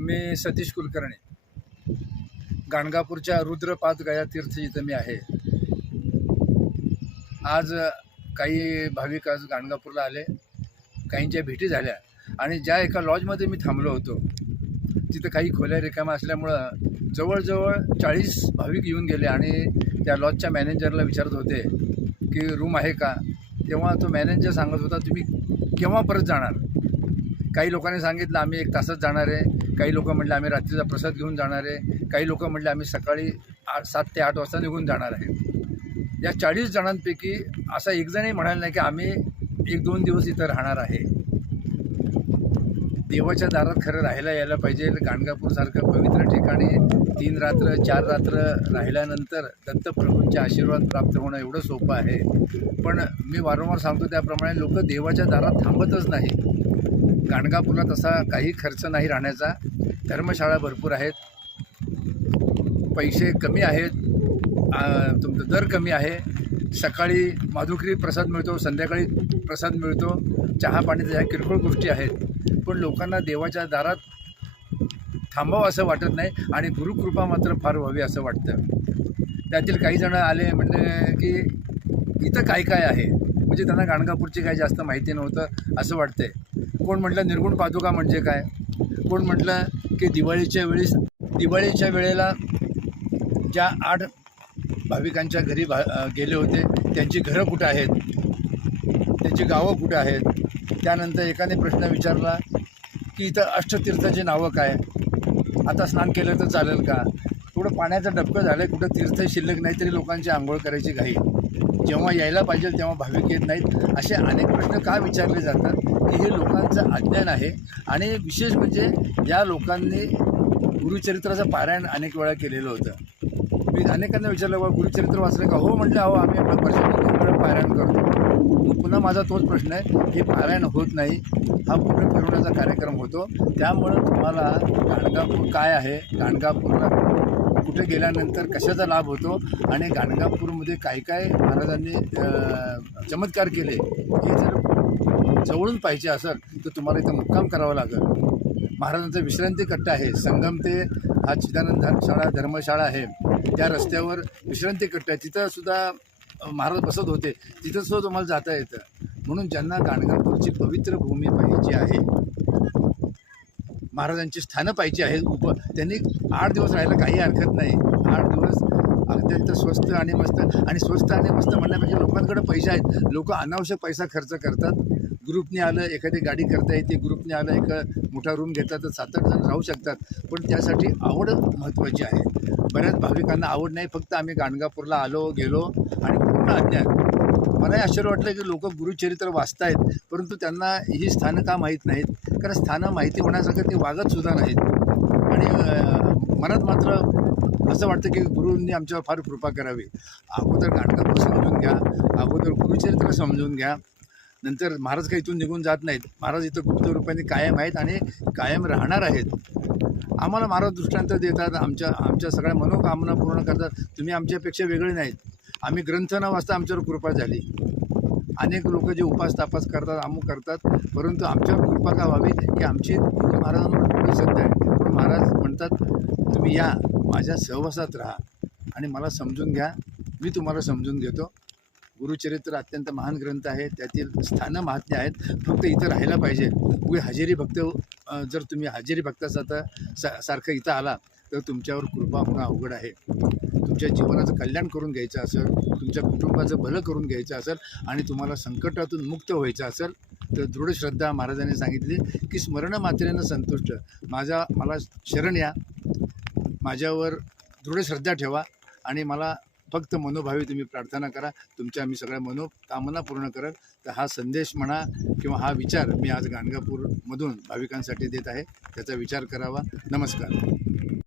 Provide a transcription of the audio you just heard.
मी सतीश कुलकर्णी, गाणगापूरच्या रुद्रपाद गया तीर्थ जिथं मी आहे. आज काही भाविक आज गाणगापूरला आले, काहींच्या भेटी झाल्या आणि ज्या एका लॉजमध्ये मी थांबलो होतो तिथं काही खोल्या रिकाम्या असल्यामुळं जवळजवळ 40 भाविक येऊन गेले आणि त्या लॉजच्या मॅनेजरला विचारत होते की रूम आहे का. तेव्हा तो मॅनेजर सांगत होता तुम्ही केव्हा परत जाणार. काही लोकांनी सांगितलं आम्ही 1 तासात जाणार आहे, काही लोक म्हटलं आम्ही रात्रीचा प्रसाद घेऊन जाणार आहे, काही लोक म्हटले आम्ही सकाळी 7 ते 8 वाजता निघून जाणार आहे. या 40 जणांपैकी असा एक जणही म्हणाला नाही की आम्ही 1-2 दिवस इथं राहणार आहे. देवाच्या दारात खरं राहायला यायला पाहिजे. गाणगापूरसारखं पवित्र ठिकाणी 3 रात्र 4 रात्र राहिल्यानंतर दत्तप्रभूंचे आशीर्वाद प्राप्त होणं एवढं सोपं आहे. पण मी वारंवार सांगतो त्याप्रमाणे लोक देवाच्या दारात थांबतच नाही. गाणगापूरला तसा काही खर्च नाही राहण्याचा. धर्मशाळा भरपूर आहेत, पैसे कमी आहेत, तुमचं दर कमी आहे. सकाळी माधुकरी प्रसाद मिळतो, संध्याकाळी प्रसाद मिळतो, चहा पाणी ह्या किरकोळ गोष्टी आहेत. पण लोकांना देवाच्या दारात थांबावं असं वाटत नाही आणि गुरुकृपा मात्र फार व्हावी असं वाटतं. त्यातील काही जण आले म्हणले की इथं काय काय आहे, म्हणजे त्यांना गाणगापूरची काही जास्त माहिती नव्हतं असं वाटतंय. कोण म्हटलं निर्गुण पादुका म्हणजे काय, कोण म्हटलं की दिवाळीच्या वेळेला ज्या 8 भाविकांच्या घरी गेले होते त्यांची घरं कुठं आहेत, त्यांची गावं कुठं आहेत. त्यानंतर एकाने प्रश्न विचारला की इथं अष्टतीर्थाची नावं काय, आता स्नान केलं तर चालेल का. थोडं पाण्याचं डबकं झालं, कुठं तीर्थ शिल्लक नाही तरी लोकांची आंघोळ करायची घाई, जेव्हा यायला पाहिजे तेव्हा भाविक येत नाहीत. असे अनेक प्रश्न का विचारले जातात की हे लोकांचं अज्ञान आहे. आणि विशेष म्हणजे या लोकांनी गुरुचरित्राचं पारायण अनेक वेळा केलेलं होतं. मी अनेकांना विचारलं बा गुरुचरित्र वाचलं का. हो म्हटलं, अहो आम्ही आपल्या वर्षातून 2 वेळा पारायण करतो. पुन्हा माझा तोच प्रश्न आहे, हे पारायण होत नाही, हा पुढे फिरवण्याचा कार्यक्रम होतो. त्यामुळं तुम्हाला गाणगापूर काय आहे, गाणगापूरला कुठे गेल्यानंतर कशाचा लाभ होतो आणि गाणगापूरमध्ये काय काय महाराजांनी चमत्कार केले हे जर जवळून पाहिजे असेल तर तुम्हाला इथं मुक्काम करावं लागेल. महाराजांचा विश्रांती कट्टा आहे, संगम ते हा चिदानंद धर्मशाळा आहे, त्या रस्त्यावर विश्रांती कट्टा आहे. तिथंसुद्धा महाराज बसत होते, तिथंसुद्धा तुम्हाला जाता येतं. म्हणून ज्यांना गाणगापूरची पवित्र भूमी पाहिजे आहे, महाराजांची स्थानं पाहिजे आहेत, त्यांनी 8 दिवस राहायला काही हरकत नाही. 8 दिवस अत्यंत स्वस्त आणि मस्त. आणि स्वस्त आणि मस्त म्हणण्यापेक्षा लोकांकडे पैसे आहेत, लोक अनावश्यक पैसा खर्च करतात. ग्रुपने आलं, एखादी गाडी करता येते, ग्रुपने आलं एक मोठा रूम घेतला तर 7-8 जण राहू शकतात. पण त्यासाठी आवड महत्त्वाची आहे. बऱ्याच भाविकांना आवड नाही, फक्त आम्ही गाणगापूरला आलो गेलो आणि पूर्ण अज्ञान. मलाही आश्चर्य वाटलं की लोक गुरुचरित्र वाचतायत परंतु त्यांना ही स्थानं का माहीत नाहीत. कारण स्थानं माहिती होण्यासारखं ते वागतसुद्धा नाहीत. आणि मनात मात्र असं वाटतं की गुरूंनी आमच्यावर फार कृपा करावी. अगोदर गाणगापूर समजून घ्या, अगोदर गुरुचरित्र समजून घ्या, नंतर महाराज काही इथून निघून जात नाहीत. महाराज इथं गुप्त रूपाने कायम आहेत आणि कायम राहणार आहेत. आम्हाला महाराज दृष्टांत देतात, आमच्या सगळ्या मनोकामना पूर्ण करतात. तुम्ही आमच्यापेक्षा वेगळे नाहीत. आम्ही ग्रंथ न वाचता आमच्यावर कृपा झाली. अनेक लोक जे उपास तापास करतात, अमुक करतात, परंतु आमच्यावर कृपा का व्हावी की आमची महाराजांवर पूर्ण श्रद्धा आहे. पण महाराज म्हणतात तुम्ही या, माझ्या सहवासात राहा आणि मला समजून घ्या, मी तुम्हाला समजून घेतो. गुरुचरित्र अत्यंत महान ग्रंथ आहे, त्यातील स्थानं महात्म्य आहेत. फक्त इथं राहायला पाहिजे. उगे हजेरी भक्त जर तुम्ही हजेरी भक्तासारखं सारखं इथं आला तर तुमच्यावर कृपा होणं अवघड आहे. तुमच्या जीवनाचं कल्याण करून घ्यायचं असेल, तुमच्या कुटुंबाचं भलं करून घ्यायचं असेल आणि तुम्हाला संकटातून मुक्त व्हायचं असेल तर दृढ श्रद्धा महाराजांनी सांगितली की स्मरण मात्रेनं संतुष्ट. मला शरण या, माझ्यावर दृढ श्रद्धा ठेवा आणि मला फक्त मनोभावी तुम्ही प्रार्थना करा, तुमच्या मी सगळ्या मनोकामना पूर्ण करेल. तर हा संदेश म्हणा किंवा हा विचार मी आज गाणगापूरमधून भाविकांसाठी देत आहे, त्याचा विचार करावा. नमस्कार.